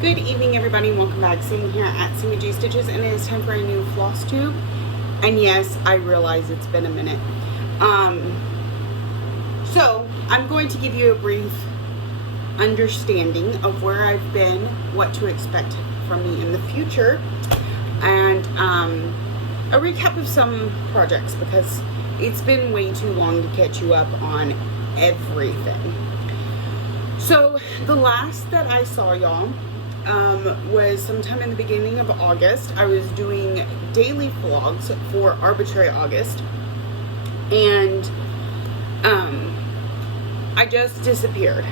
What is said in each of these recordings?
Good evening, everybody. Welcome back. Sitting here at Simi G Stitches, and it is time for a new floss tube. And yes, I realize it's been a minute. So I'm going to give you a brief understanding of where I've been, what to expect from me in the future, and a recap of some projects because it's been way too long to catch you up on everything. So the last that I saw y'all was sometime in the beginning of August. I was doing daily vlogs for Arbitrary August, and I just disappeared.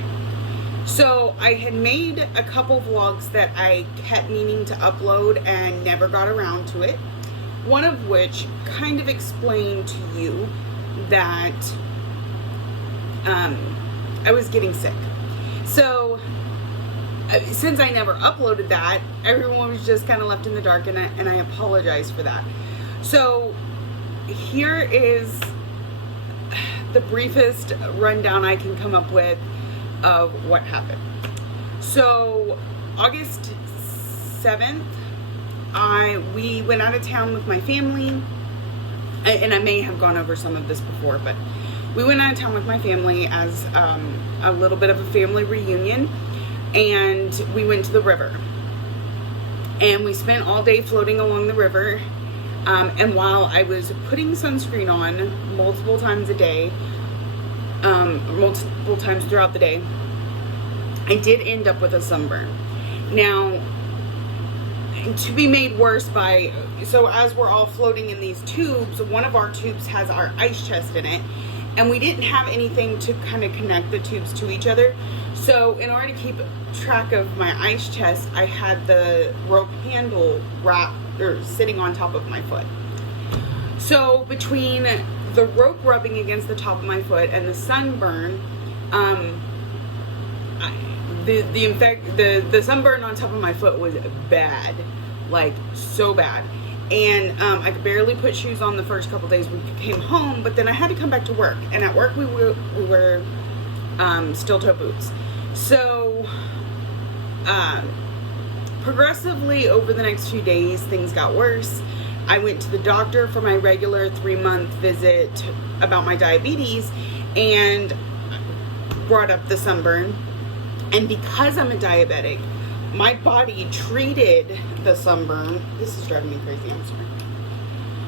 So I had made a couple vlogs that I kept meaning to upload and never got around to it. One of which kind of explained to you that I was getting sick. So since I never uploaded that, everyone was just kind of left in the dark, and I apologize for that. So here is the briefest rundown I can come up with of what happened. So August 7th, we went out of town with my family, and I may have gone over some of this before, but we went out of town with my family as a little bit of a family reunion, and we went to the river, and we spent all day floating along the river. And while I was putting sunscreen on multiple times a day, multiple times throughout the day, I did end up with a sunburn. Now, to be made worse by, so as we're all floating in these tubes, one of our tubes has our ice chest in it, and we didn't have anything to kind of connect the tubes to each other. So in order to keep track of my ice chest, I had the rope handle sitting on top of my foot. So between the rope rubbing against the top of my foot and the sunburn, the sunburn on top of my foot was bad, like so bad. And I could barely put shoes on the first couple days we came home, but then I had to come back to work, and at work we were steel-toe boots. So progressively over the next few days, things got worse. I went to the doctor for my regular 3-month visit about my diabetes and brought up the sunburn. And because I'm a diabetic, my body treated the sunburn. This is driving me crazy, I'm sorry.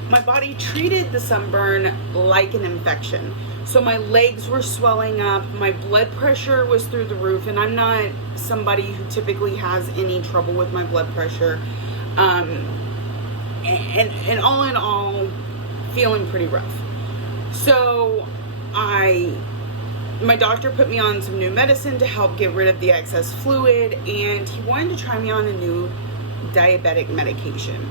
My body treated the sunburn like an infection. So my legs were swelling up, my blood pressure was through the roof, and I'm not somebody who typically has any trouble with my blood pressure. And all in all, feeling pretty rough. So my doctor put me on some new medicine to help get rid of the excess fluid, and he wanted to try me on a new diabetic medication.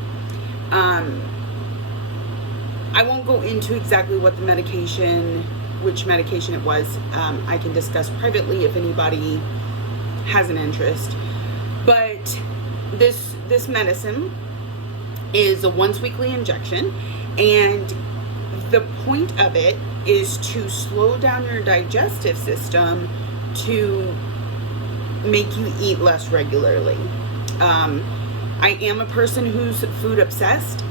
I won't go into exactly what the medication, which medication it was. I can discuss privately if anybody has an interest. But this medicine is a once-weekly injection, and the point of it is to slow down your digestive system to make you eat less regularly. I am a person who's food obsessed.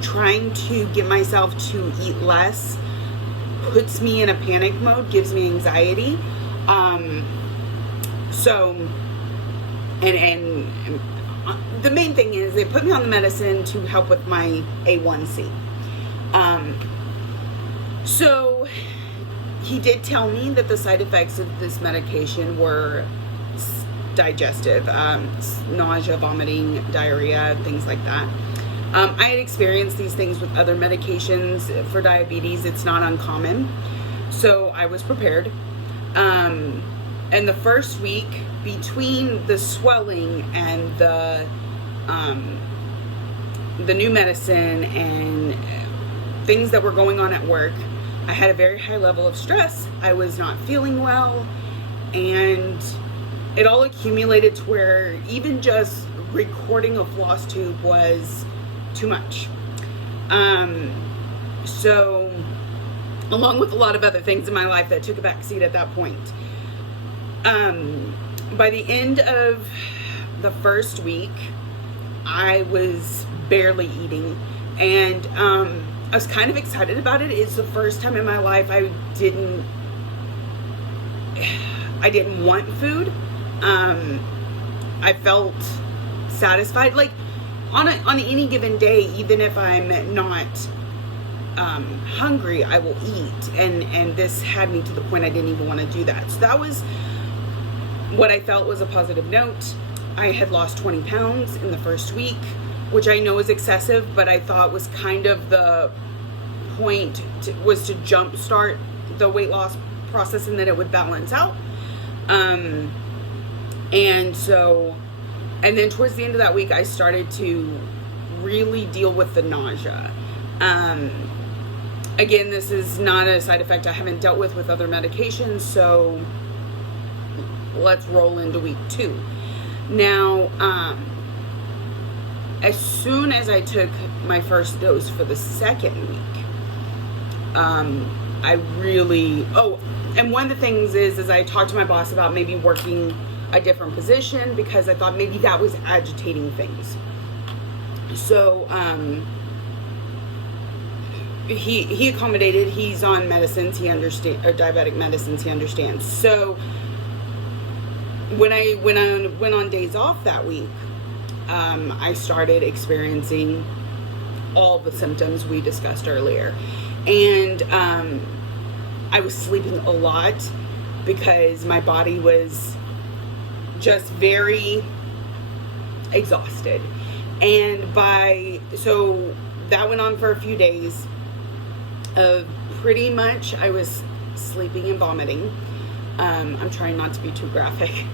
Trying to get myself to eat less puts me in a panic mode, gives me anxiety. The main thing is they put me on the medicine to help with my A1C. So he did tell me that the side effects of this medication were digestive, nausea, vomiting, diarrhea, things like that. I had experienced these things with other medications for diabetes. It's not uncommon, so I was prepared. And the first week, between the swelling and the new medicine and things that were going on at work, I had a very high level of stress. I was not feeling well, and it all accumulated to where even just recording a floss tube was too much. So along with a lot of other things in my life that took a back seat at that point, by the end of the first week, I was barely eating, and I was kind of excited about it. It's the first time in my life I didn't want food. I felt satisfied. Like on any given day, even if I'm not hungry, I will eat, and this had me to the point I didn't even want to do that. So that was what I felt was a positive note. I had lost 20 pounds in the first week, which I know is excessive, but I thought was kind of the point was to jumpstart the weight loss process, and then it would balance out. And then towards the end of that week, I started to really deal with the nausea. Again, this is not a side effect I haven't dealt with other medications, so let's roll into week 2. Now, as soon as I took my first dose for the second week, I really, and one of the things is I talked to my boss about maybe working a different position, because I thought maybe that was agitating things. So, he accommodated. He's on medicines, he understands, or diabetic medicines, he understands. So when I went on days off that week, I started experiencing all the symptoms we discussed earlier. And I was sleeping a lot because my body was just very exhausted. And so that went on for a few days. Pretty much I was sleeping and vomiting. I'm trying not to be too graphic.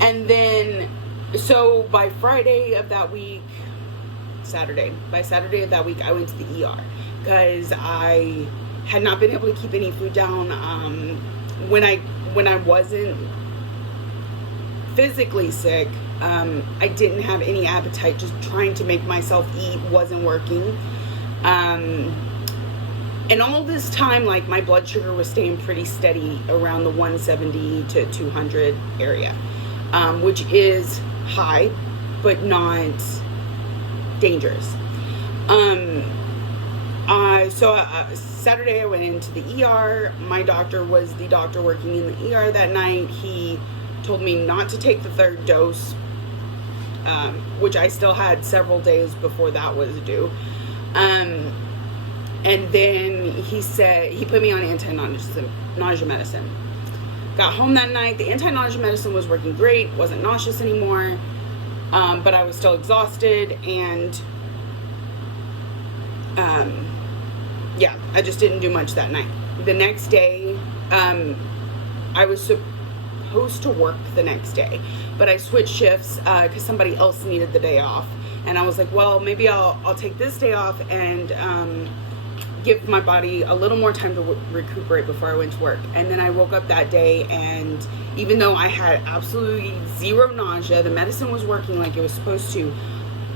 And then, so by Saturday of that week, I went to the ER because I had not been able to keep any food down. When I wasn't physically sick, I didn't have any appetite. Just trying to make myself eat wasn't working. And all this time, like, my blood sugar was staying pretty steady around the 170 to 200 area, which is high, but not dangerous. Saturday I went into the ER. My doctor was the doctor working in the ER that night. He told me not to take the third dose, which I still had several days before that was due. And then he said, he put me on anti-nausea medicine. Got home that night. The anti-nausea medicine was working great. Wasn't nauseous anymore. But I was still exhausted. And, I just didn't do much that night. The next day, I was supposed to work the next day. But I switched shifts because somebody else needed the day off. And I was like, well, maybe I'll take this day off and give my body a little more time to recuperate before I went to work. And then I woke up that day, and even though I had absolutely zero nausea, the medicine was working like it was supposed to,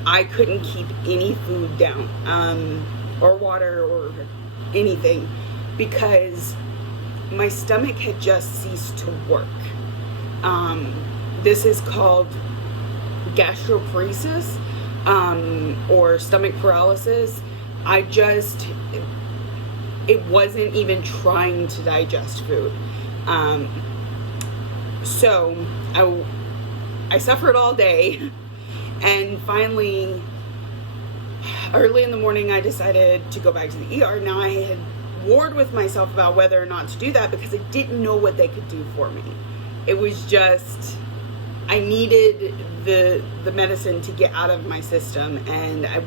I couldn't keep any food down, or water or anything, because my stomach had just ceased to work. This is called gastroparesis, or stomach paralysis. It wasn't even trying to digest food. So I suffered all day, and finally, early in the morning, I decided to go back to the ER. Now, I had warred with myself about whether or not to do that because I didn't know what they could do for me. It was just, I needed the medicine to get out of my system, and I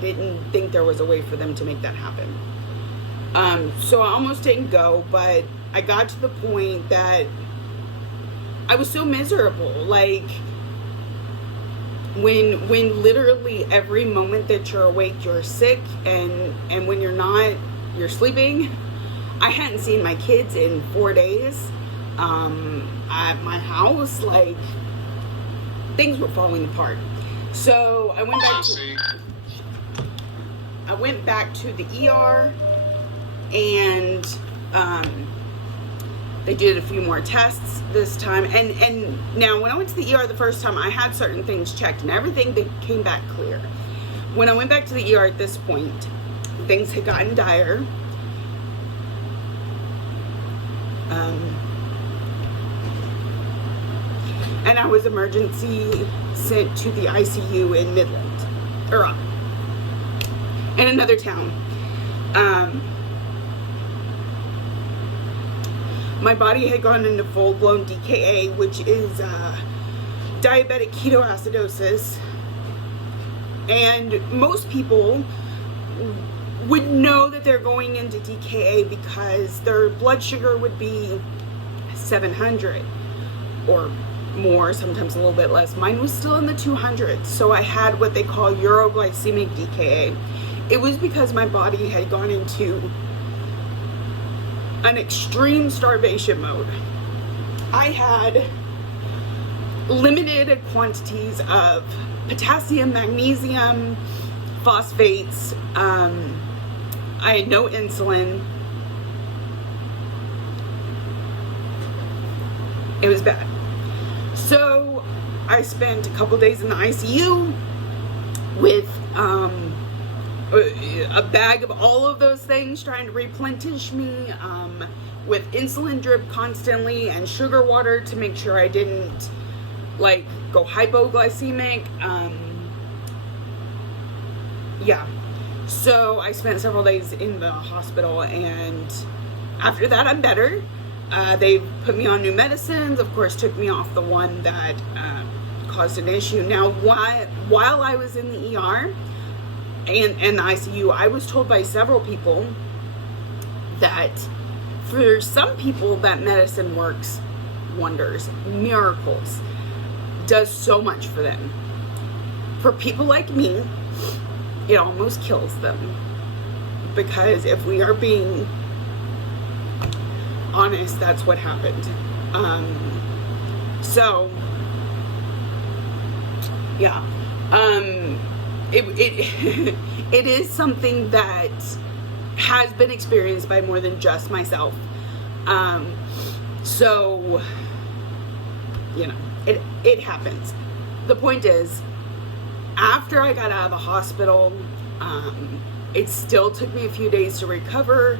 didn't think there was a way for them to make that happen. So I almost didn't go, but I got to the point that I was so miserable. Like, when literally every moment that you're awake, you're sick, and when you're not, you're sleeping. I hadn't seen my kids in 4 days. At my house, like, things were falling apart. So I went back to the ER, and They did a few more tests this time. And now when I went to the ER the first time, I had certain things checked and everything came back clear. When I went back to the ER at this point, things had gotten dire. And I was emergency sent to the ICU in Midland, or in another town. My body had gone into full-blown DKA, which is diabetic ketoacidosis. And most people would know that they're going into DKA because their blood sugar would be 700 or more, sometimes a little bit less. Mine was still in the 200s, so I had what they call uroglycemic DKA. It was because my body had gone into an extreme starvation mode. I had limited quantities of potassium, magnesium, phosphates. I had no insulin. It was bad. So I spent a couple days in the ICU with a bag of all of those things trying to replenish me, with insulin drip constantly and sugar water to make sure I didn't like go hypoglycemic. Yeah, so I spent several days in the hospital, and after that I'm better. They put me on new medicines, of course took me off the one that caused an issue. Now while I was in the ER and the ICU, I was told by several people that for some people that medicine works wonders, miracles, does so much for them. For people like me, it almost kills them, because if we are being honest, that's what happened. So yeah, it is something that has been experienced by more than just myself. So you know, it happens. The point is, after I got out of the hospital, it still took me a few days to recover.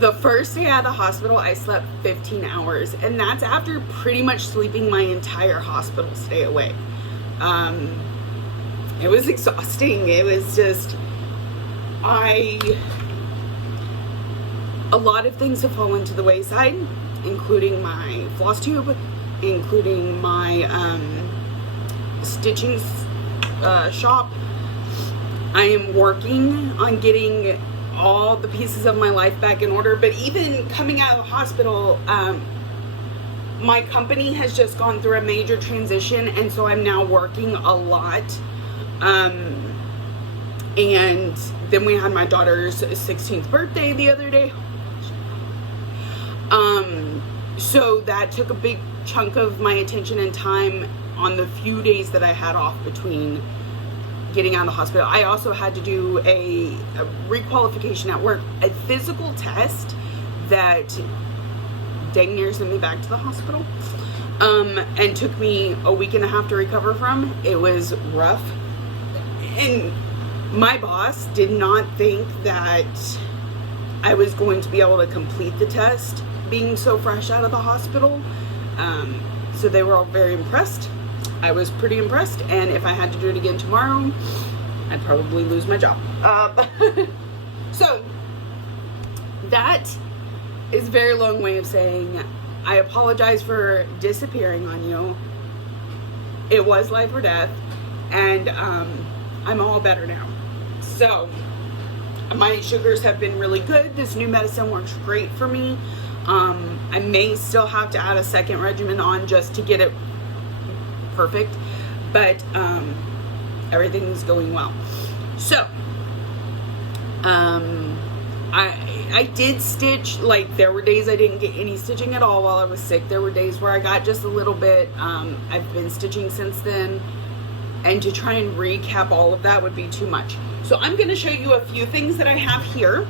The first day out of the hospital, I slept 15 hours, and that's after pretty much sleeping my entire hospital stay away. It was exhausting. It was just, a lot of things have fallen to the wayside, including my Flosstube, including my stitching shop. I am working on getting all the pieces of my life back in order, but even coming out of the hospital, my company has just gone through a major transition, and so I'm now working a lot. And then we had my daughter's 16th birthday the other day. So that took a big chunk of my attention and time on the few days that I had off between getting out of the hospital. I also had to do a requalification at work, a physical test that dang near sent me back to the hospital, and took me a week and a half to recover from. It was rough, and my boss did not think that I was going to be able to complete the test being so fresh out of the hospital. So they were all very impressed. I was pretty impressed, and if I had to do it again tomorrow, I'd probably lose my job. So that is a very long way of saying I apologize for disappearing on you. It was life or death, and I'm all better now. So my sugars have been really good. This new medicine works great for me. I may still have to add a second regimen on just to get it perfect, but everything's going well. So I did stitch. Like, there were days I didn't get any stitching at all while I was sick. There were days where I got just a little bit. I've been stitching since then, and to try and recap all of that would be too much. So I'm going to show you a few things that I have here.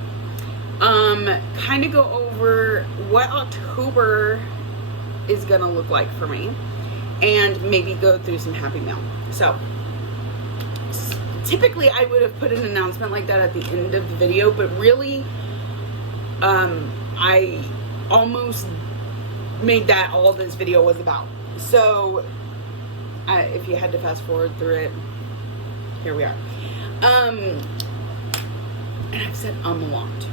kind of go over what October is gonna look like for me, and maybe go through some Happy Mail. So typically I would have put an announcement like that at the end of the video, but really I almost made that all this video was about. So if you had to fast forward through it, here we are. And I've said a lot,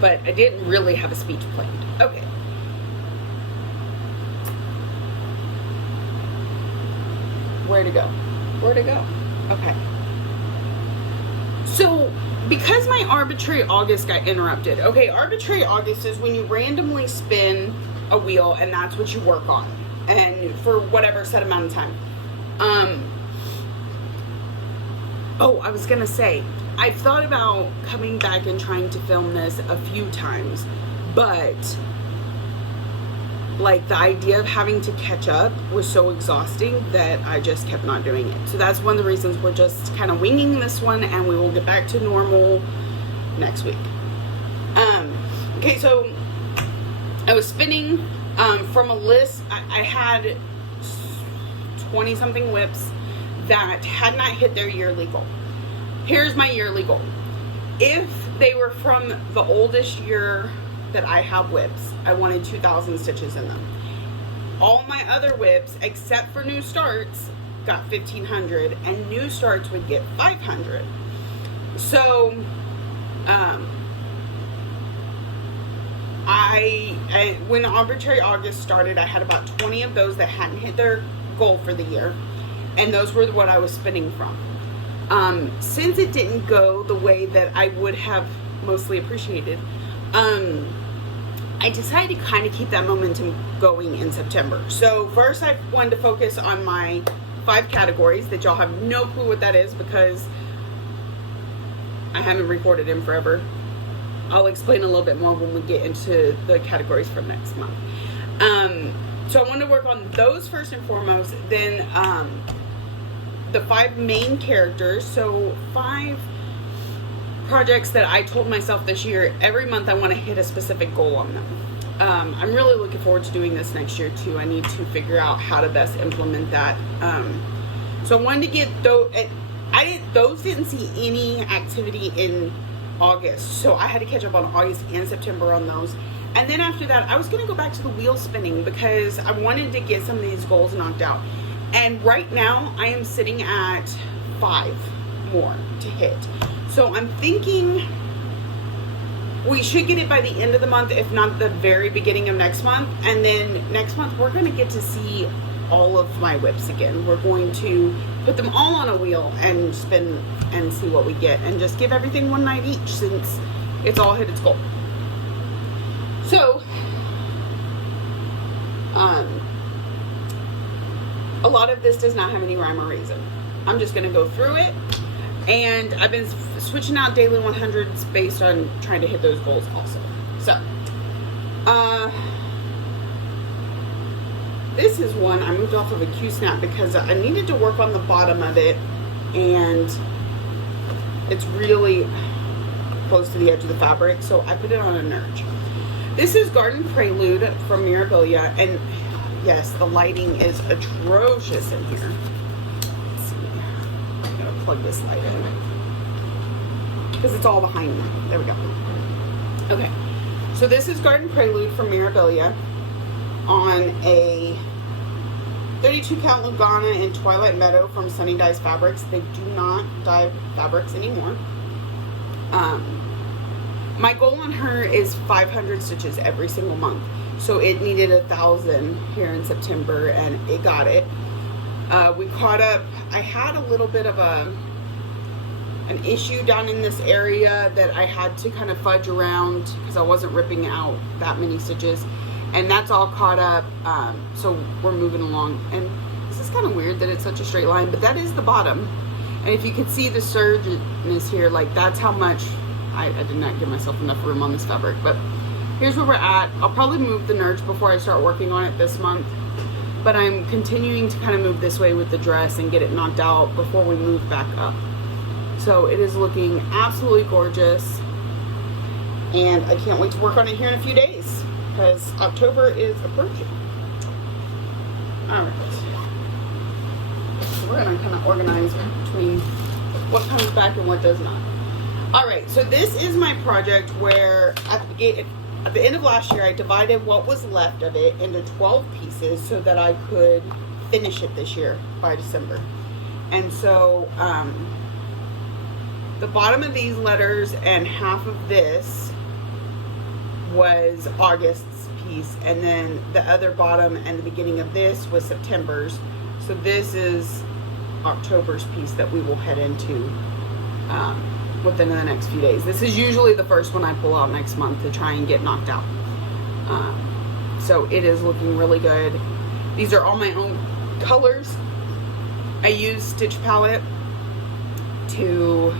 but I didn't really have a speech planned. Okay. Where to go? Where to go? Okay. So, because my arbitrary August got interrupted. Okay, arbitrary August is when you randomly spin a wheel and that's what you work on, and for whatever set amount of time. Oh, I was gonna say, I've thought about coming back and trying to film this a few times, but like the idea of having to catch up was so exhausting that I just kept not doing it. So that's one of the reasons we're just kind of winging this one, and we will get back to normal next week. Okay, so I was spinning from a list. I had 20 something whips that had not hit their yearly goal. Here's my yearly goal. If they were from the oldest year that I have whips, I wanted 2,000 stitches in them. All my other whips, except for new starts, got 1,500, and new starts would get 500. So, when Arbitrary August started, I had about 20 of those that hadn't hit their goal for the year, and those were what I was spinning from. Since it didn't go the way that I would have mostly appreciated, I decided to kind of keep that momentum going in September. So first I wanted to focus on my 5 categories that y'all have no clue what that is because I haven't recorded in forever. I'll explain a little bit more when we get into the categories for next month. So I wanted to work on those first and foremost, then the 5 main characters. So 5 projects that I told myself this year, every month I want to hit a specific goal on them. I'm really looking forward to doing this next year too. I need to figure out how to best implement that. So I wanted to get those didn't see any activity in August, so I had to catch up on August and September on those. And then after that, I was going to go back to the wheel spinning because I wanted to get some of these goals knocked out. And right now I am sitting at 5 more to hit. So I'm thinking we should get it by the end of the month, if not the very beginning of next month. And then next month we're going to get to see all of my whips again. We're going to put them all on a wheel and spin and see what we get, and just give everything one night each since it's all hit its goal. So a lot of this does not have any rhyme or reason. I'm just going to go through it. And I've been switching out daily 100s based on trying to hit those goals also. So, this is one I moved off of a Q-snap because I needed to work on the bottom of it, and it's really close to the edge of the fabric, so I put it on a nurge. This is Garden Prelude from Mirabilia, and yes, the lighting is atrocious in here. Plug this light in because it's all behind me. There we go. Okay, so this is Garden Prelude from Mirabilia on a 32 count Lugana in Twilight Meadow from Sunny Dyes Fabrics. They do not dye fabrics anymore. My goal on her is 500 stitches every single month, so it needed 1,000 here in September, and it got it. We caught up. I had a little bit of an issue down in this area that I had to kind of fudge around because I wasn't ripping out that many stitches, and that's all caught up. So we're moving along, and this is kind of weird that it's such a straight line, but that is the bottom. And if you could see the surgeness here, like that's how much I did not give myself enough room on this fabric. But here's where we're at. I'll probably move the nurge before I start working on it this month. But I'm continuing to kind of move this way with the dress and get it knocked out before we move back up. So it is looking absolutely gorgeous. And I can't wait to work on it here in a few days because October is approaching. All right. So we're gonna kind of organize between what comes back and what does not. All right, so this is my project where at the end of last year, I divided what was left of it into 12 pieces so that I could finish it this year by December. And so the bottom of these letters and half of this was August's piece, and then the other bottom and the beginning of this was September's. So this is October's piece that we will head into within the next few days. This is usually the first one I pull out next month to try and get knocked out. So it is looking really good. These are all my own colors. I used Stitch Palette to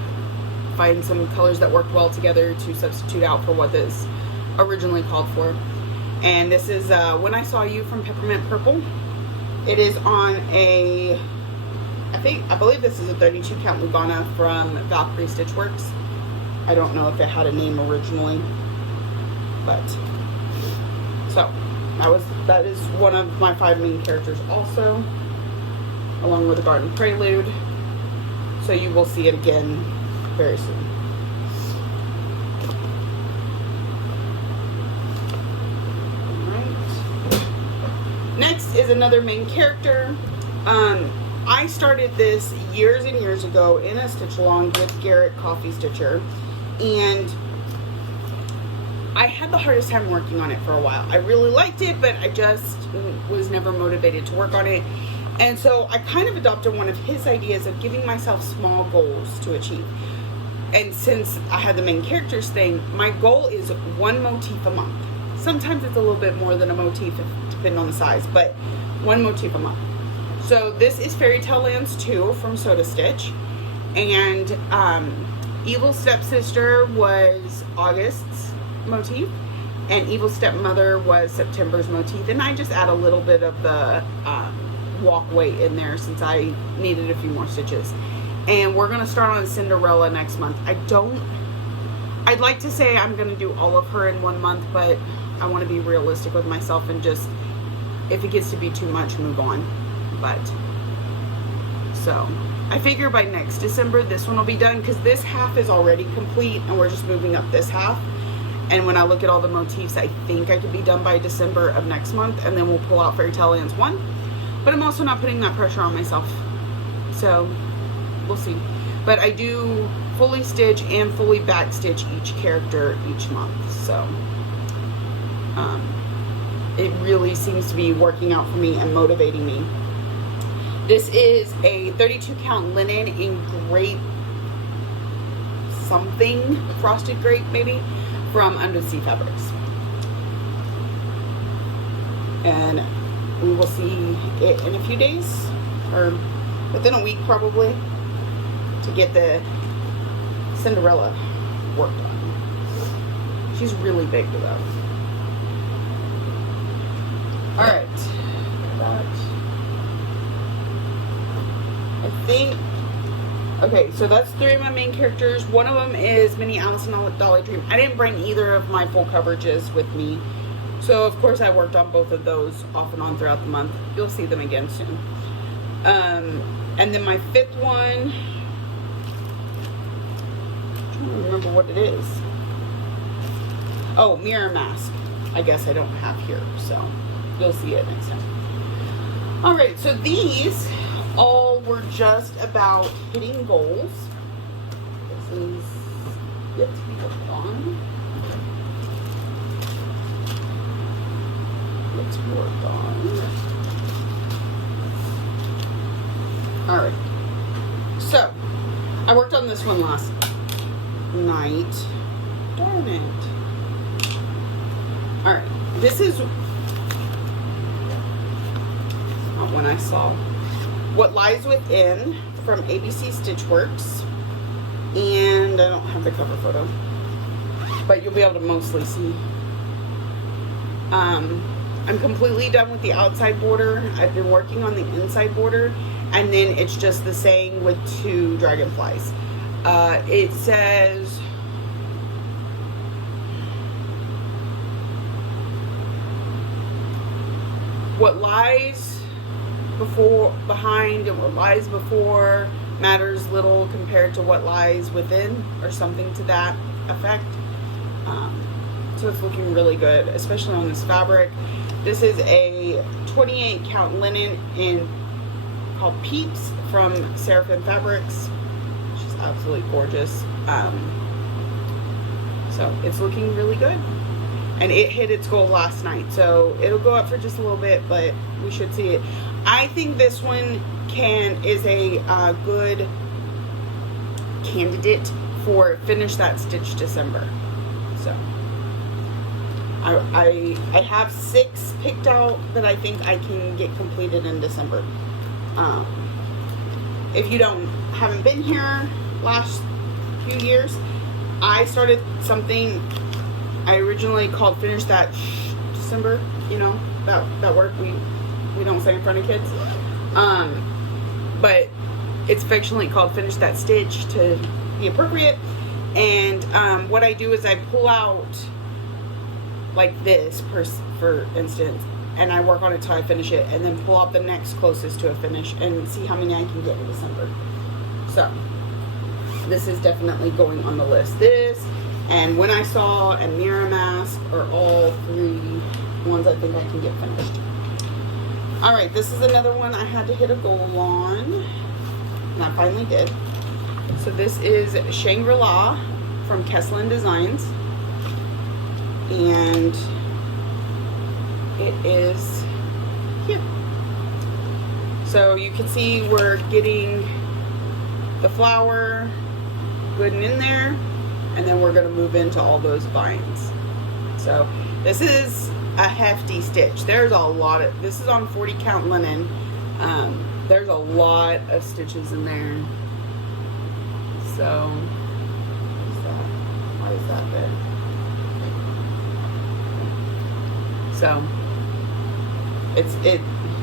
find some colors that worked well together to substitute out for what this originally called for. And this is When I Saw You from Peppermint Purple. It is on a, I believe this is a 32 count Lugana from Valkyrie Stitchworks. I don't know if it had a name originally, but so that is one of my 5 main characters also, along with the Garden Prelude. So you will see it again very soon. Alright. Next is another main character. I started this years and years ago in a stitch along with Garrett Coffee Stitcher, and I had the hardest time working on it for a while. I really liked it, but I just was never motivated to work on it. And so I kind of adopted one of his ideas of giving myself small goals to achieve. And since I had the main characters thing, my goal is 1 motif a month. Sometimes it's a little bit more than a motif depending on the size, but 1 motif a month. So this is Fairy Tale Lands 2 from Soda Stitch, and Evil Stepsister was August's motif, and Evil Stepmother was September's motif, and I just add a little bit of the walkway in there since I needed a few more stitches. And we're gonna start on Cinderella next month. I'd like to say I'm gonna do all of her in 1 month, but I want to be realistic with myself and just, if it gets to be too much, move on. But so I figure by next December this one will be done, because this half is already complete and we're just moving up this half. And when I look at all the motifs, I think I could be done by December of next month, and then we'll pull out Fairy Tale Lands 1. But I'm also not putting that pressure on myself, so we'll see. But I do fully stitch and fully back stitch each character each month, so it really seems to be working out for me and motivating me. This is a 32 count linen in grape something, frosted grape maybe, from Under the Sea Fabrics. And we will see it in a few days, or within a week probably, to get the Cinderella work done. She's really big though. Alright. I think, okay, so that's 3 of my main characters. One of them is Minnie Alice and Dolly Dream. I didn't bring either of my full coverages with me, so of course I worked on both of those off and on throughout the month. You'll see them again soon. And then my 5th one, I don't remember what it is. Oh, Mirror Mask. I guess I don't have here, so you'll see it next time. Alright, so these all were just about hitting goals. This is yet to be worked on. Let's work on. Alright. So, I worked on this one last night. Darn it. Alright. This is not one I saw. What Lies Within from ABC Stitchworks. And I don't have the cover photo, but you'll be able to mostly see. I'm completely done with the outside border. I've been working on the inside border, and then it's just the saying with 2 dragonflies. It says, what lies behind and what lies before matters little compared to what lies within, or something to that effect. So it's looking really good, especially on this fabric. This is a 28 count linen called Peeps from Seraphim Fabrics. She's absolutely gorgeous. So it's looking really good. And it hit its goal last night, so it'll go up for just a little bit, but we should see it. I think this one is a good candidate for Finish That Stitch December. So I have 6 picked out that I think I can get completed in December. If you haven't been here last few years, I started something I originally called Finish That December. You know, that word we don't say in front of kids. But it's affectionately called Finish That Stitch to be appropriate. And what I do is I pull out like this, for instance, and I work on it till I finish it, and then pull out the next closest to a finish and see how many I can get in December. So this is definitely going on the list. This and When I Saw and Mirror Mask are all 3 ones I think I can get finished. Alright, this is another one I had to hit a goal on, and I finally did. So this is Shangri-La from Kesslin Designs, and it is here. So you can see we're getting the flower good and in there, and then we're going to move into all those vines. So this is a hefty stitch. There's a lot of, this is on 40 count linen. There's a lot of stitches in there. So what is that? Why is that there? So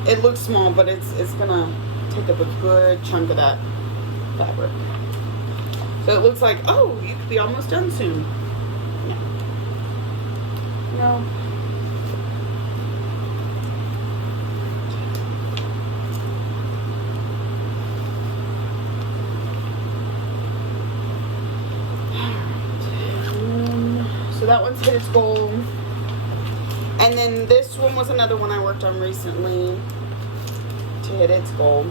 it looks small, but it's gonna take up a good chunk of that fabric. So it looks like, oh, you could be almost done soon. No. So that one's hit its goal. And then this one was another one I worked on recently to hit its goal.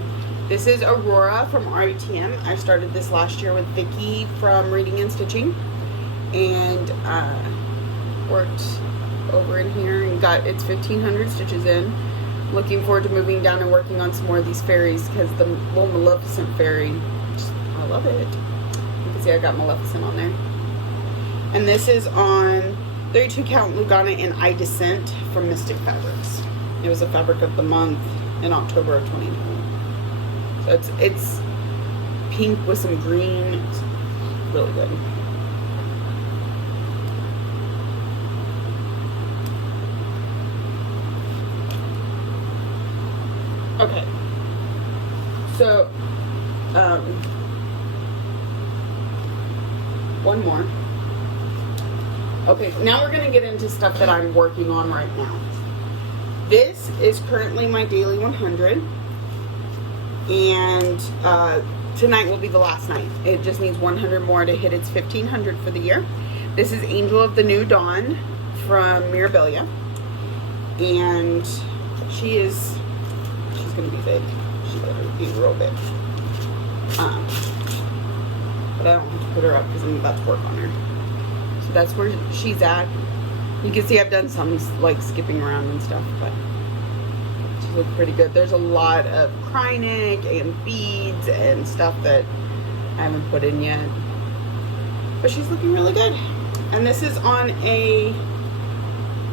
This is Aurora from RETM. I started this last year with Vicky from Reading and Stitching, and worked over in here and got its 1,500 stitches in. Looking forward to moving down and working on some more of these fairies, because the little Maleficent fairy, I love it. You can see I got Maleficent on there. And this is on 32 count Lugana in I Descent from Mystic Fabrics. It was a fabric of the month in October of 2020. So it's pink with some green. It's really good. Okay. So one more. Okay, now we're going to get into stuff that I'm working on right now. This is currently my daily 100, and tonight will be the last night. It just needs 100 more to hit its 1,500 for the year. This is Angel of the New Dawn from Mirabilia, and she's going to be big. She's going to be real big. But I don't have to put her up because I'm about to work on her. So that's where she's at. You can see I've done some like skipping around and stuff, but she looks pretty good. There's a lot of Krynic and beads and stuff that I haven't put in yet, but she's looking really good. And this is on a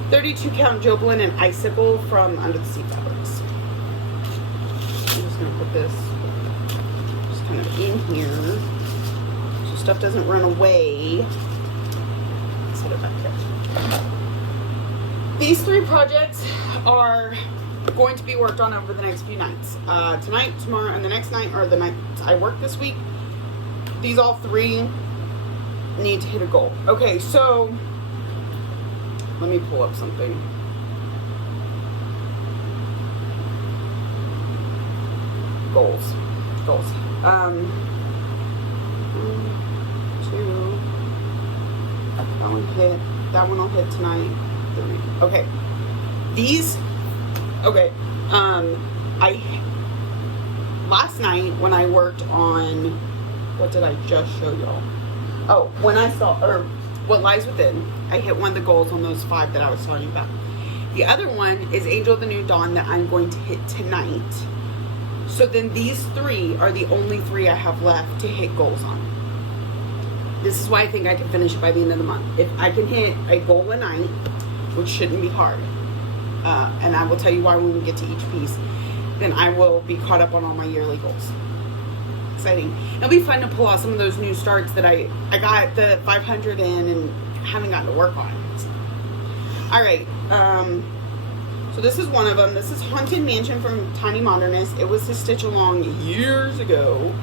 32 count Joblin and Icicle from Under the Sea Fabrics. I'm just going to put this just kind of in here so stuff doesn't run away. Set it back here. These 3 projects are going to be worked on over the next few nights. Tonight, tomorrow, and the next night are the nights I work this week. These all 3 need to hit a goal. Okay, so let me pull up something. goals. One, two. That one hit. That one will hit tonight. Okay. These. Okay. Last night when I worked on, what did I just show y'all? Oh, when I saw, or What Lies Within, I hit one of the goals on those 5 that I was telling you about. The other one is Angel of the New Dawn that I'm going to hit tonight. So then these 3 are the only 3 I have left to hit goals on. This is why I think I can finish it by the end of the month. If I can hit a goal a night, which shouldn't be hard, and I will tell you why when we get to each piece, then I will be caught up on all my yearly goals. Exciting. It'll be fun to pull out some of those new starts that I got the 500 in and haven't gotten to work on. All right. So this is one of them. This is Haunted Mansion from Tiny Modernist. It was a stitch along years ago.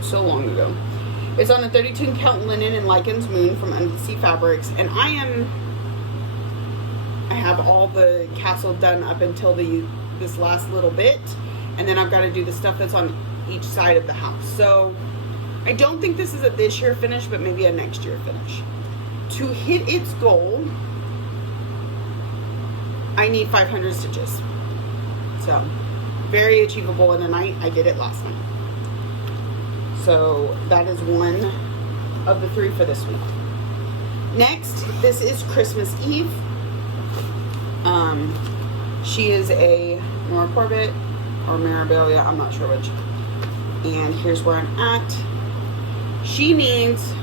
So long ago. It's on a 32 count linen and Lycan's Moon from Undersea Fabrics. And I have all the castle done up until this last little bit, and then I've got to do the stuff that's on each side of the house. So I don't think this is a this year finish, but maybe a next year finish. To hit its goal, I need 500 stitches. So very achievable in a night. I did it last night. So that is one of the 3 for this week. Next, this is Christmas Eve. She is a Nora Corbett or Mirabilia, I'm not sure which. And here's where I'm at. She needs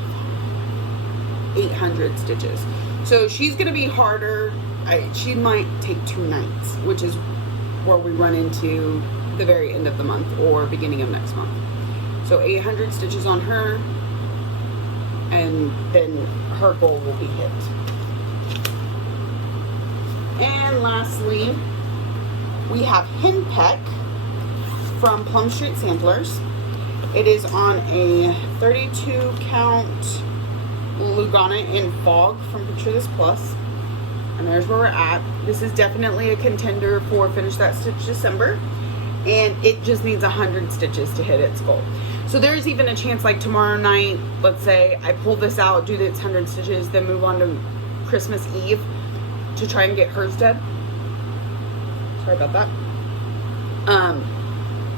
800 stitches. So she's going to be harder. She might take 2 nights, which is where we run into the very end of the month or beginning of next month. So 800 stitches on her, and then her goal will be hit. And lastly, we have Henpeck from Plum Street Samplers. It is on a 32 count Lugana in Fog from Picture This Plus. And there's where we're at. This is definitely a contender for Finish That Stitch December. And it just needs 100 stitches to hit its goal. So there's even a chance, like tomorrow night, let's say I pull this out, do its 100 stitches, then move on to Christmas Eve to try and get hers done. Sorry about that.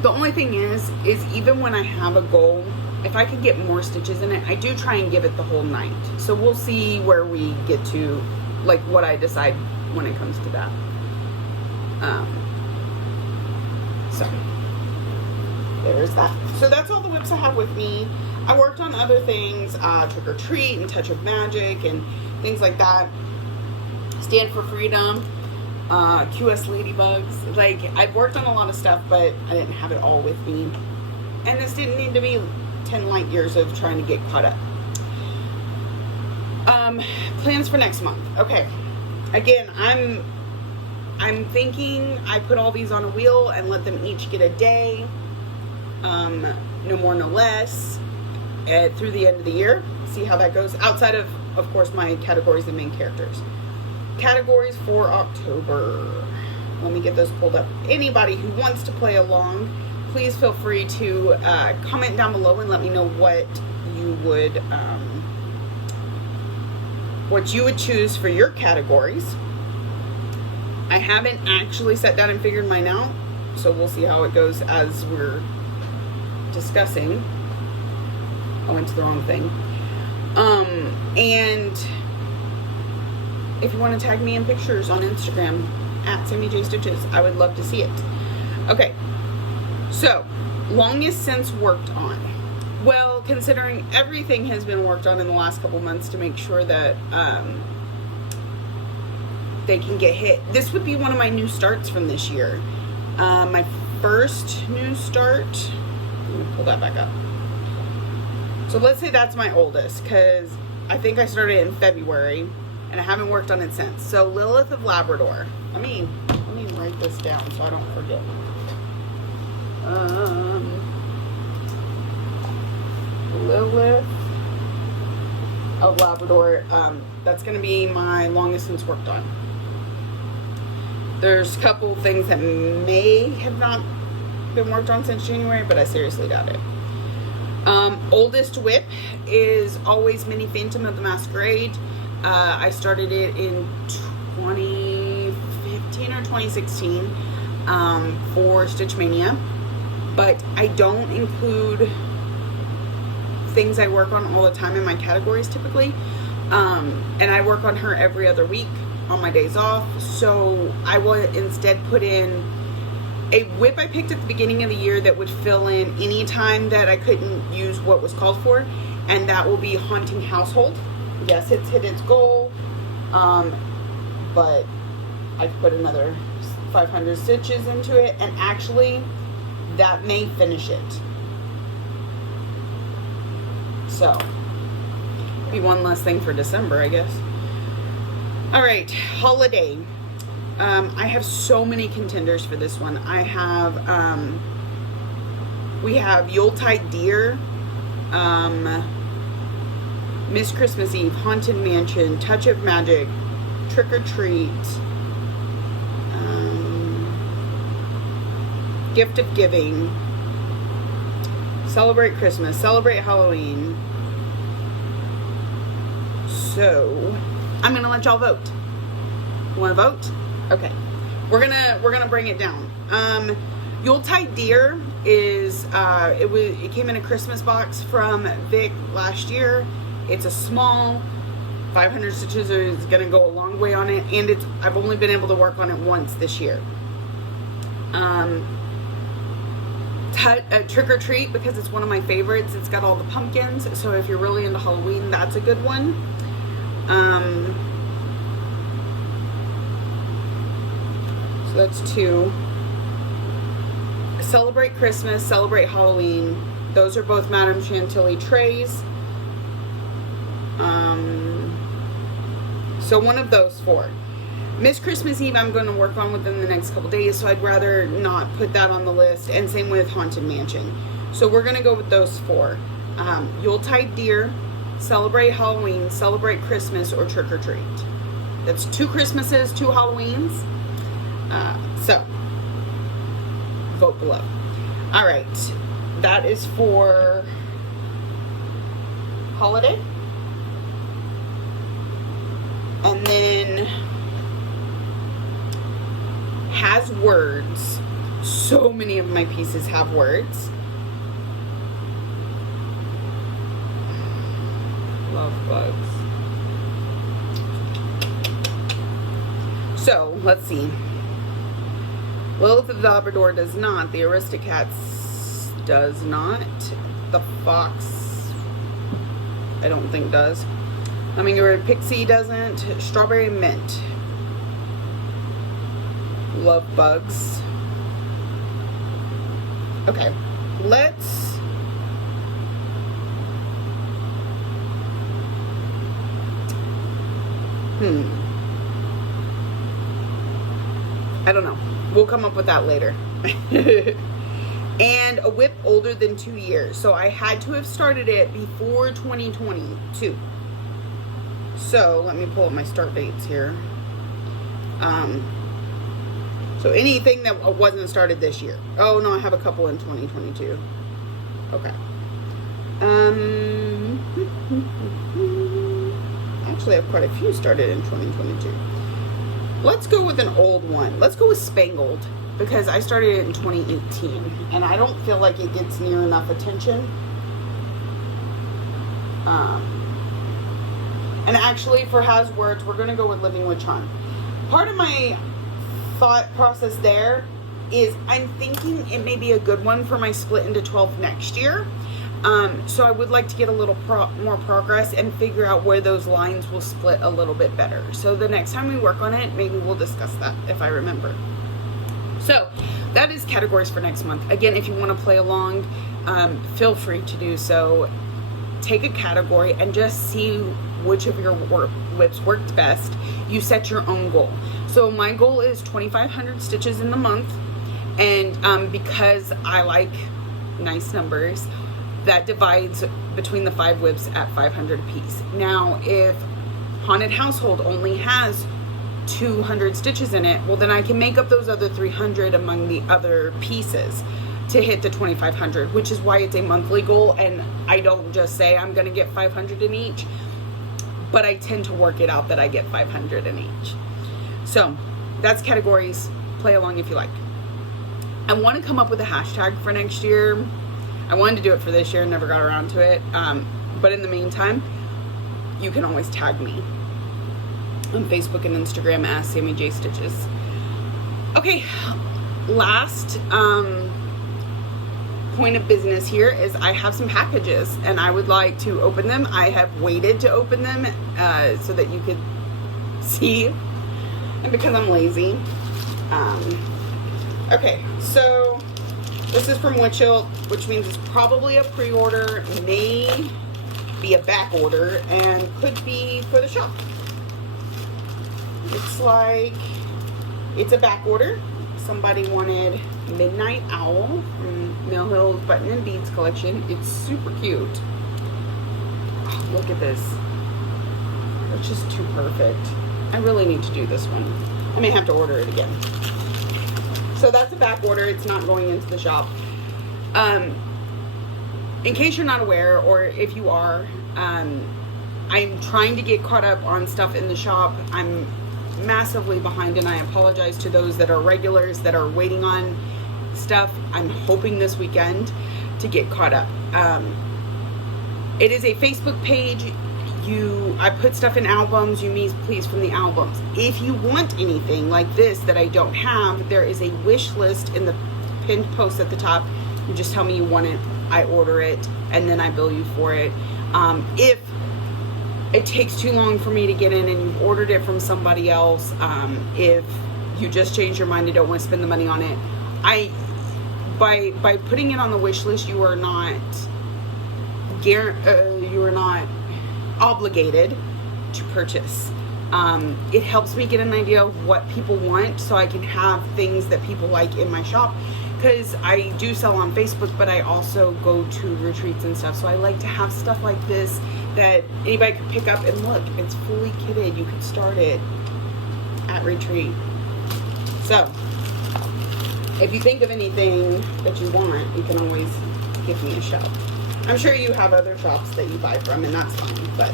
The only thing is even when I have a goal, if I can get more stitches in it, I do try and give it the whole night. So we'll see where we get to, like what I decide when it comes to that. So there's that. So that's all the whips I have with me. I worked on other things, Trick or Treat and Touch of Magic and things like that. Stand for Freedom, QS Ladybugs. Like, I've worked on a lot of stuff, but I didn't have it all with me. And this didn't need to be 10 light years of trying to get caught up. Plans for next month. Okay. Again, I'm thinking I put all these on a wheel and let them each get a day. No more, no less. Through the end of the year. See how that goes. Outside of course, my categories and main characters. Categories for October. Let me get those pulled up. Anybody who wants to play along, please feel free to comment down below and let me know what you would choose for your categories. I haven't actually sat down and figured mine out, so we'll see how it goes as we're discussing. I went to the wrong thing. And if you want to tag me in pictures on Instagram at Sammy J Stitches, I would love to see it. Okay, so longest since worked on. Well, considering everything has been worked on in the last couple months to make sure that they can get hit. This would be one of my new starts from this year. My first new start. Let me pull that back up. So let's say that's my oldest, because I think I started in February and I haven't worked on it since. So Lilith of Labrador. Let me write this down so I don't forget. Lilith of Labrador. That's going to be my longest since worked on. There's a couple things that may have not been worked on since January, but I seriously doubt it. Oldest whip is always Mini Phantom of the Masquerade. I started it in 2015 or 2016 for Stitch Mania, but I don't include things I work on all the time in my categories typically, and I work on her every other week on my days off, so I will instead put in a whip I picked at the beginning of the year that would fill in any time that I couldn't use what was called for, and that will be Haunting Household. Yes, it's hit its goal, but I've put another 500 stitches into it, and actually that may finish it. So, be one less thing for December, I guess. Alright, holiday. I have so many contenders for this one. I have, we have Yuletide Deer, Miss Christmas Eve, Haunted Mansion, Touch of Magic, Trick or Treat, Gift of Giving, Celebrate Christmas, Celebrate Halloween. So, I'm gonna let y'all vote. You wanna vote? Okay, we're gonna bring it down. Yuletide Deer is it came in a Christmas box from Vic last year. It's a small 500 stitches is gonna go a long way on it, and I've only been able to work on it once this year. Trick or Treat, because it's one of my favorites. It's got all the pumpkins, so if you're really into Halloween, that's a good one. So that's 2. Celebrate Christmas, Celebrate Halloween. Those are both Madame Chantilly trays. So one of those 4. Miss Christmas Eve I'm going to work on within the next couple days, so I'd rather not put that on the list, and same with Haunted Mansion. So we're going to go with those 4. Yuletide Deer, Celebrate Halloween, Celebrate Christmas, or Trick or Treat. That's 2 Christmases, 2 Halloweens. So, vote below. Alright, that is for holiday. And then has words. So many of my pieces have words. Love bugs. So, let's see. Lilith of the Labrador does not. The Aristocats does not. The Fox, I don't think does. Hummingbird Pixie doesn't. Strawberry Mint. Love bugs. Okay, let's I don't know. We'll come up with that later. And a whip older than 2 years. So I had to have started it before 2022. So let me pull up my start dates here. So anything that wasn't started this year. Oh no, I have a couple in 2022. Okay. Actually, I have quite a few started in 2022. Let's go with an old one. Let's go with Spangled, because I started it in 2018, and I don't feel like it gets near enough attention. And actually, for Has Words, we're going to go with Living with Charm. Part of my thought process there is I'm thinking it may be a good one for my split into 12 next year. So I would like to get a little more progress and figure out where those lines will split a little bit better. So the next time we work on it, maybe we'll discuss that if I remember. So that is categories for next month. Again, if you want to play along, feel free to do so. Take a category and just see which of your whips worked best. You set your own goal. So my goal is 2,500 stitches in the month, and because I like nice numbers, that divides between the 5 whips at 500 apiece. Now, if Haunted Household only has 200 stitches in it, well then I can make up those other 300 among the other pieces. to hit the 2,500, which is why it's a monthly goal. And I don't just say I'm going to get 500 in each, but I tend to work it out that I get 500 in each. So that's categories. Play along if you like. I want to come up with a hashtag for next year. I wanted to do it for this year and never got around to it. But in the meantime, you can always tag me on Facebook and Instagram as Sammy J Stitches. Okay, last point of business here is I have some packages and I would like to open them. I have waited to open them so that you could see, and because I'm lazy. Okay, so this is from Witchilt, which means it's probably a pre-order, may be a back order, and could be for the shop. Looks like it's a back order. Somebody wanted Midnight Owl from Mill Hill's Button and Beads collection. It's super cute. Oh, look at this. It's just too perfect. I really need to do this one. I may have to order it again. So that's a back order. It's not going into the shop. In case you're not aware, or if you are, I'm trying to get caught up on stuff in the shop. I'm massively behind, and I apologize to those that are regulars that are waiting on stuff. I'm hoping this weekend to get caught up. It is a Facebook page. I put stuff in albums. You may please from the albums. If you want anything like this that I don't have, there is a wish list in the pinned post at the top. You just tell me you want it, I order it, and then I bill you for it. If it takes too long for me to get in and you've ordered it from somebody else, if you just change your mind and don't want to spend the money on it, by putting it on the wish list, you are not obligated to purchase. It helps me get an idea of what people want so I can have things that people like in my shop, because I do sell on Facebook, but I also go to retreats and stuff, so I like to have stuff like this that anybody could pick up and look. It's fully kitted. You could start it at retreat. So if you think of anything that you want, you can always give me a shout. I'm sure you have other shops that you buy from, and that's fine, but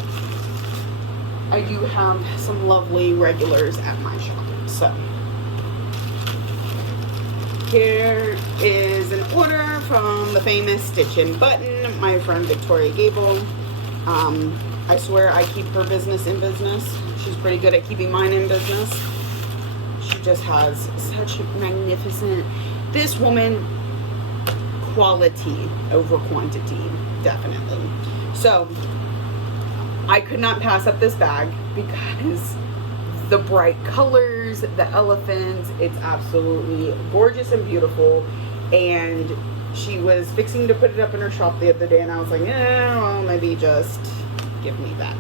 I do have some lovely regulars at my shop. So here is an order from the famous Stitch and Button, my friend Victoria Gable. I swear I keep her business in business. She's pretty good at keeping mine in business. She just has such magnificent, this woman, quality over quantity, definitely. So I could not pass up this bag because the bright colors, the elephants, it's absolutely gorgeous and beautiful. And she was fixing to put it up in her shop the other day, and I was like, yeah, well, maybe just give me that.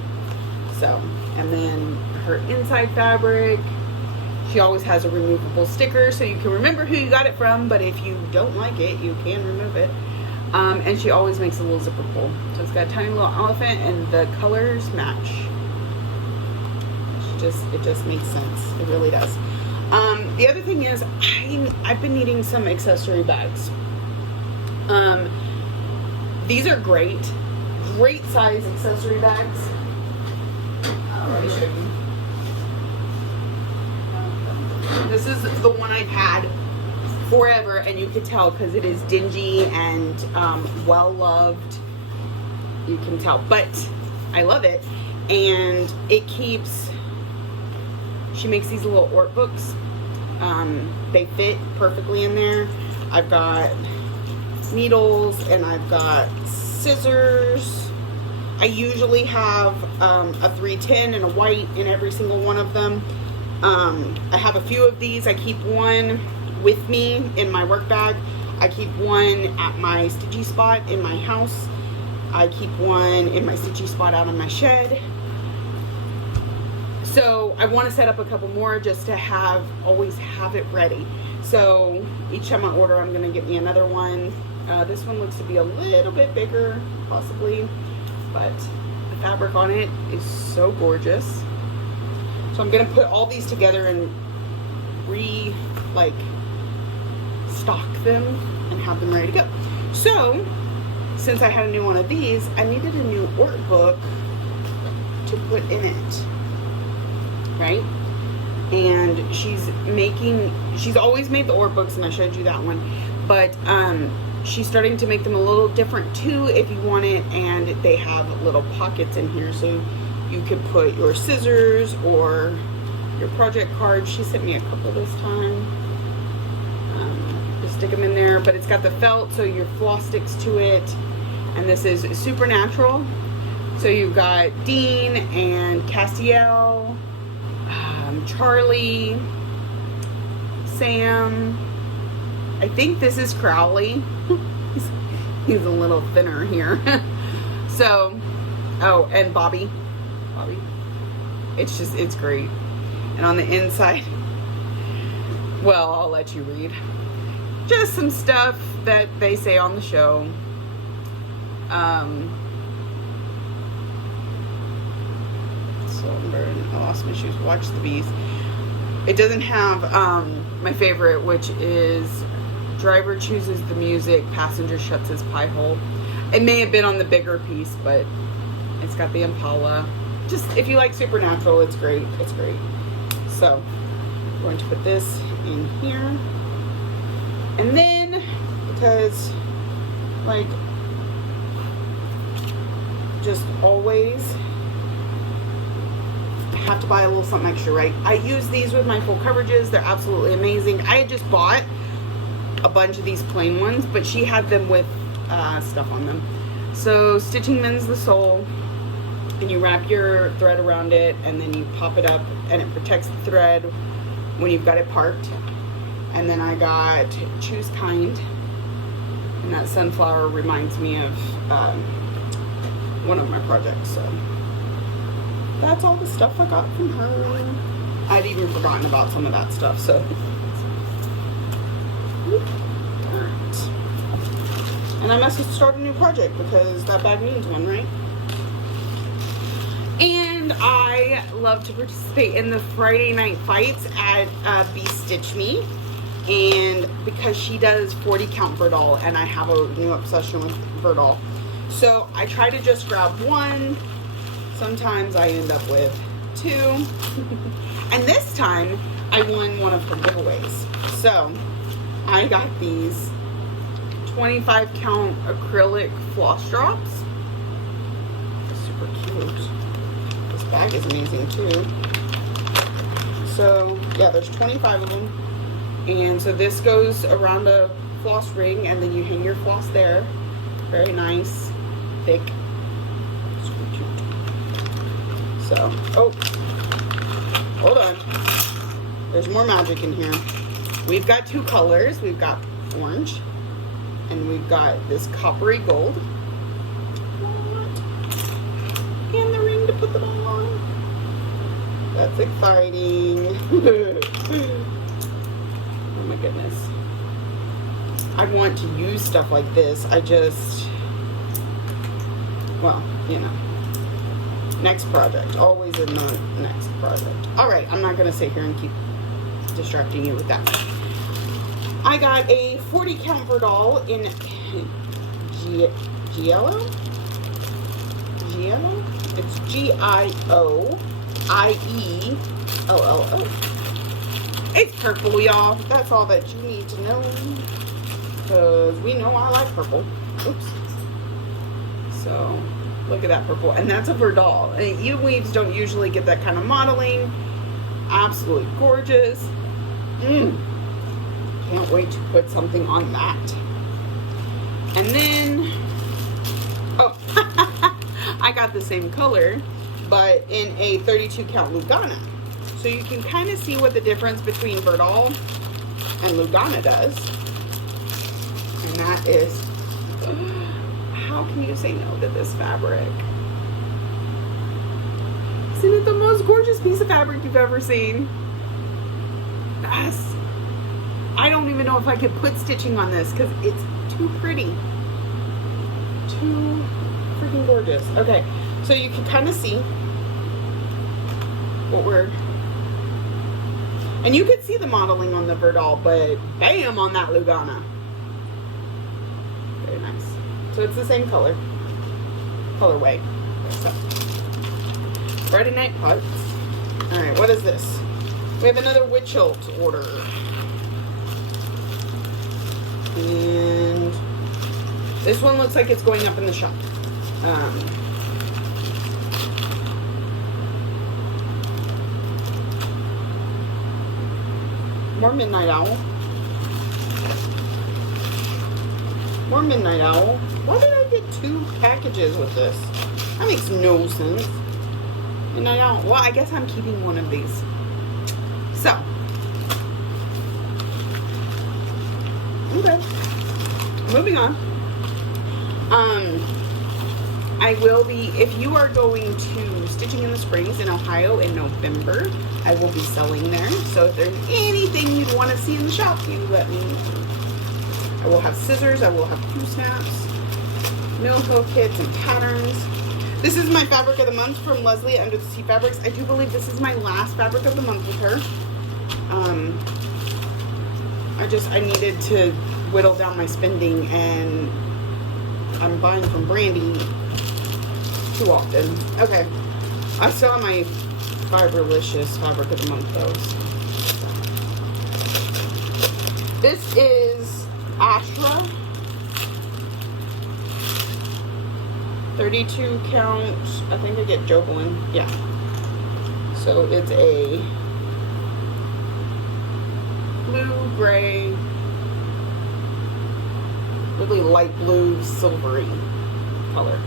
So, and then her inside fabric, she always has a removable sticker so you can remember who you got it from, but if you don't like it, you can remove it. And she always makes a little zipper pull. So it's got a tiny little elephant, and the colors match. It just makes sense. It really does. The other thing is, I've been needing some accessory bags. These are great size accessory bags. Let me show you. This is the one I've had forever, and you can tell because it is dingy and well loved. You can tell, but I love it, and it keeps. She makes these little Ort books. They fit perfectly in there. I've got needles and I've got scissors. I usually have a 310 and a white in every single one of them. I have a few of these. I keep one with me in my work bag. I keep one at my stitchy spot in my house. I keep one in my stitchy spot out in my shed. So I want to set up a couple more just to always have it ready. So each time I order, I'm going to get me another one. This one looks to be a little bit bigger, possibly, but the fabric on it is so gorgeous. So I'm going to put all these together and stock them and have them ready to go. So, since I had a new one of these, I needed a new workbook to put in it, right? And she's always made the workbooks, and I showed you that one, but she's starting to make them a little different too if you want it, and they have little pockets in here so you could put your scissors or your project cards. She sent me a couple this time. Just stick them in there, but it's got the felt so your floss sticks to it. And this is Supernatural. So you've got Dean and Castiel, Charlie, Sam. I think this is Crowley. He's a little thinner here. So, oh, and Bobby. It's great. And on the inside, well, I'll let you read. Just some stuff that they say on the show. I lost my shoes. Watch the bees. It doesn't have my favorite, which is driver chooses the music, passenger shuts his pie hole. It may have been on the bigger piece, but it's got the Impala. Just if you like Supernatural, it's great. It's great. So I'm going to put this in here, and then because like just always have to buy a little something extra, right? I use these with my full coverages. They're absolutely amazing. I had just bought a bunch of these plain ones, but she had them with stuff on them. So stitching mends the sole, and you wrap your thread around it, and then you pop it up, and it protects the thread when you've got it parked. And then I got Choose Kind, and that sunflower reminds me of one of my projects. So that's all the stuff I got from her. I'd even forgotten about some of that stuff, so. Alright. And I must start a new project because that bag needs one, right? And I love to participate in the Friday night fights at Be Stitch Me. And because she does 40 count Verdal, and I have a new obsession with Verdal. So I try to just grab one. Sometimes I end up with two. And this time I won one of her giveaways. So I got these 25 count acrylic floss drops. Super cute. This bag is amazing too. So yeah, there's 25 of them. And so this goes around a floss ring, and then you hang your floss there. Very nice, thick. Super cute. So, oh, hold on. There's more magic in here. We've got two colors. We've got orange, and we've got this coppery gold. And the ring to put them all on. That's exciting. Oh my goodness. I want to use stuff like this. I just, well, you know. Next project. Always in the next project. Alright, I'm not going to sit here and keep distracting you with that. I got a 40 count Verdal in Giello? Giello? It's Giollo. It's purple, y'all. That's all that you need to know. Because we know I like purple. Oops. So, look at that purple. And that's a Verdal. And you weaves don't usually get that kind of modeling. Absolutely gorgeous. Can't wait to put something on that. And then, oh, I got the same color, but in a 32 count Lugana. So you can kind of see what the difference between Verdal and Lugana does. And that is, how can you say no to this fabric? Isn't it the most gorgeous piece of fabric you've ever seen? Yes. I don't even know if I could put stitching on this because it's too pretty. Too freaking gorgeous. Okay, so you can kind of see what we're And you could see the modeling on the Verdal, but bam on that Lugana. Very nice. So it's the same colorway. So, Friday night parts. Alright, what is this? We have another Witch Hilt order. And this one looks like it's going up in the shop. More Midnight Owl. More Midnight Owl. Why did I get 2 packages with this? That makes no sense. Midnight Owl. Well, I guess I'm keeping one of these. So. Okay. Moving on. I will be, if you are going to Stitching in the Springs in Ohio in November, I will be selling there. So if there's anything you'd want to see in the shop, you let me know. I will have scissors, I will have Q snaps, mill hill kits, and patterns. This is my fabric of the month from Leslie at Under the Sea Fabrics. I do believe this is my last fabric of the month with her. I needed to whittle down my spending, and I'm buying from Brandy too often. Okay, I still have my Fiberlicious fabric of the month though. This is Ashra, 32 count. I think I get Jovelin. Yeah. So it's a blue, gray, really light blue, silvery color.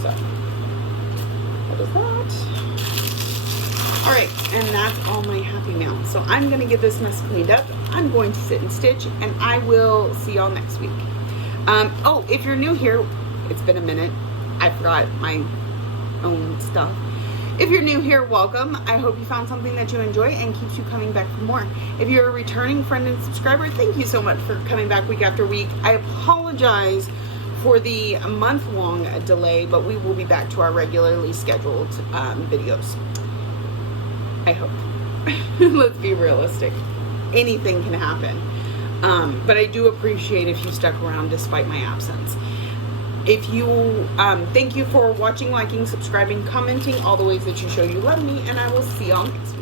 So, what is that? Alright, and that's all my happy mail. So I'm going to get this mess cleaned up. I'm going to sit and stitch, and I will see y'all next week. Oh, if you're new here, it's been a minute. I forgot my own stuff. If you're new here, welcome. I hope you found something that you enjoy and keeps you coming back for more. If you're a returning friend and subscriber, thank you so much for coming back week after week. I apologize for the month-long delay, but we will be back to our regularly scheduled videos. I hope. Let's be realistic. Anything can happen. But I do appreciate if you stuck around despite my absence. If you, thank you for watching, liking, subscribing, commenting, all the ways that you show you love me, and I will see y'all next week.